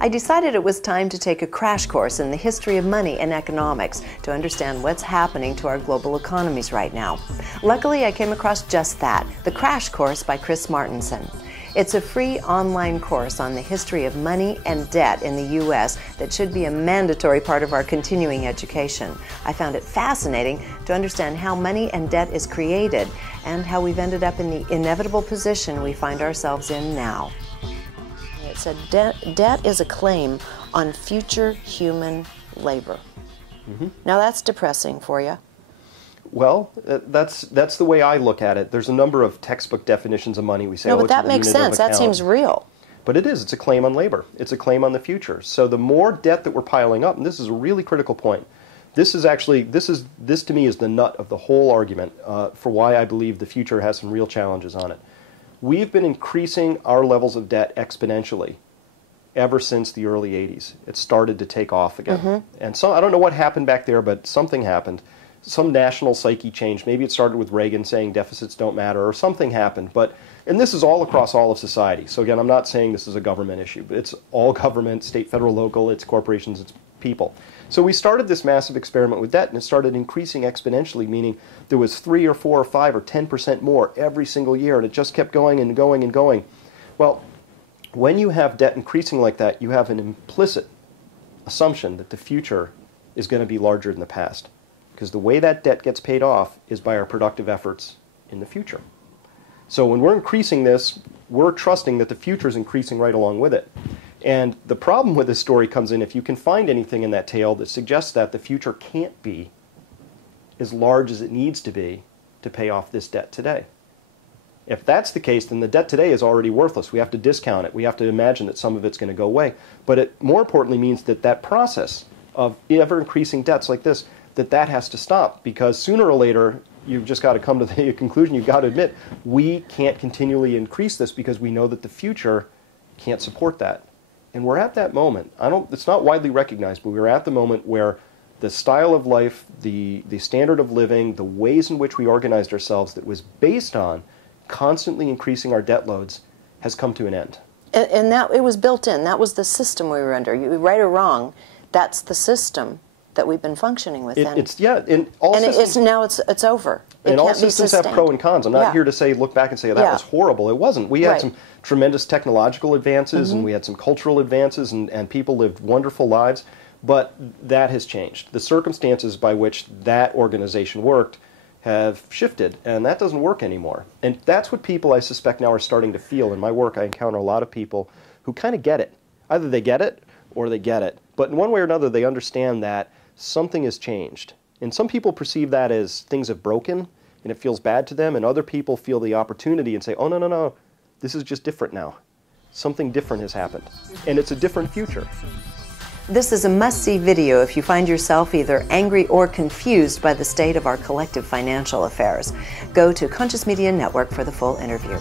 I decided it was time to take a crash course in the history of money and economics to understand what's happening to our global economies right now. Luckily, I came across just that, the Crash Course by Martenson. It's a free online course on the history of money and debt in the U.S. that should be a mandatory part of our continuing education. I found it fascinating to understand how money and debt is created and how we've ended up in the inevitable position we find ourselves in now. It said debt is a claim on future human labor. Now that's depressing for you. Well, that's the way I look at it. There's a number of textbook definitions of money. We say, no, but that makes sense. That seems real. But it is. It's a claim on labor. It's a claim on the future. So the more debt that we're piling up, and this is a really critical point. This to me is the nut of the whole argument for why I believe the future has some real challenges on it. We've been increasing our levels of debt exponentially ever since the early 80s. It started to take off again. And so I don't know what happened back there, but something happened. Some national psyche changed. Maybe it started with Reagan saying deficits don't matter, or something happened. And this is all across all of society. So again, I'm not saying this is a government issue, but it's all government, state, federal, local, it's corporations, it's people. So we started this massive experiment with debt, and it started increasing exponentially, meaning there was 3 or 4 or 5 or 10% more every single year, and it just kept going and going and going. Well, when you have debt increasing like that, you have an implicit assumption that the future is going to be larger than the past. Because the way that debt gets paid off is by our productive efforts in the future. So when we're increasing this, we're trusting that the future is increasing right along with it. And the problem with this story comes in if you can find anything in that tale that suggests that the future can't be as large as it needs to be to pay off this debt today. If that's the case, then the debt today is already worthless. We have to discount it. We have to imagine that some of it's going to go away. But it more importantly means that that process of ever-increasing debts like this, that has to stop, because sooner or later you've just got to come to the conclusion, you've got to admit, we can't continually increase this because we know that the future can't support that. And we're at that moment. It's not widely recognized, but we're at the moment where the style of life, the standard of living, the ways in which we organized ourselves that was based on constantly increasing our debt loads has come to an end. And that it was built in. That was the system we were under. Right or wrong, that's the system that we've been functioning with. Now it's over. And all systems have pros and cons. I'm not here to say, look back and say, that was horrible. It wasn't. We had some tremendous technological advances, and we had some cultural advances, and people lived wonderful lives, but that has changed. The circumstances by which that organization worked have shifted, and that doesn't work anymore. And that's what people, I suspect, now are starting to feel. In my work, I encounter a lot of people who kind of get it. Either they get it, or they get it. But in one way or another, they understand that something has changed. And some people perceive that as things have broken, and it feels bad to them, and other people feel the opportunity and say, oh, no, this is just different now. Something different has happened, and it's a different future. This is a must-see video if you find yourself either angry or confused by the state of our collective financial affairs. Go to Conscious Media Network for the full interview.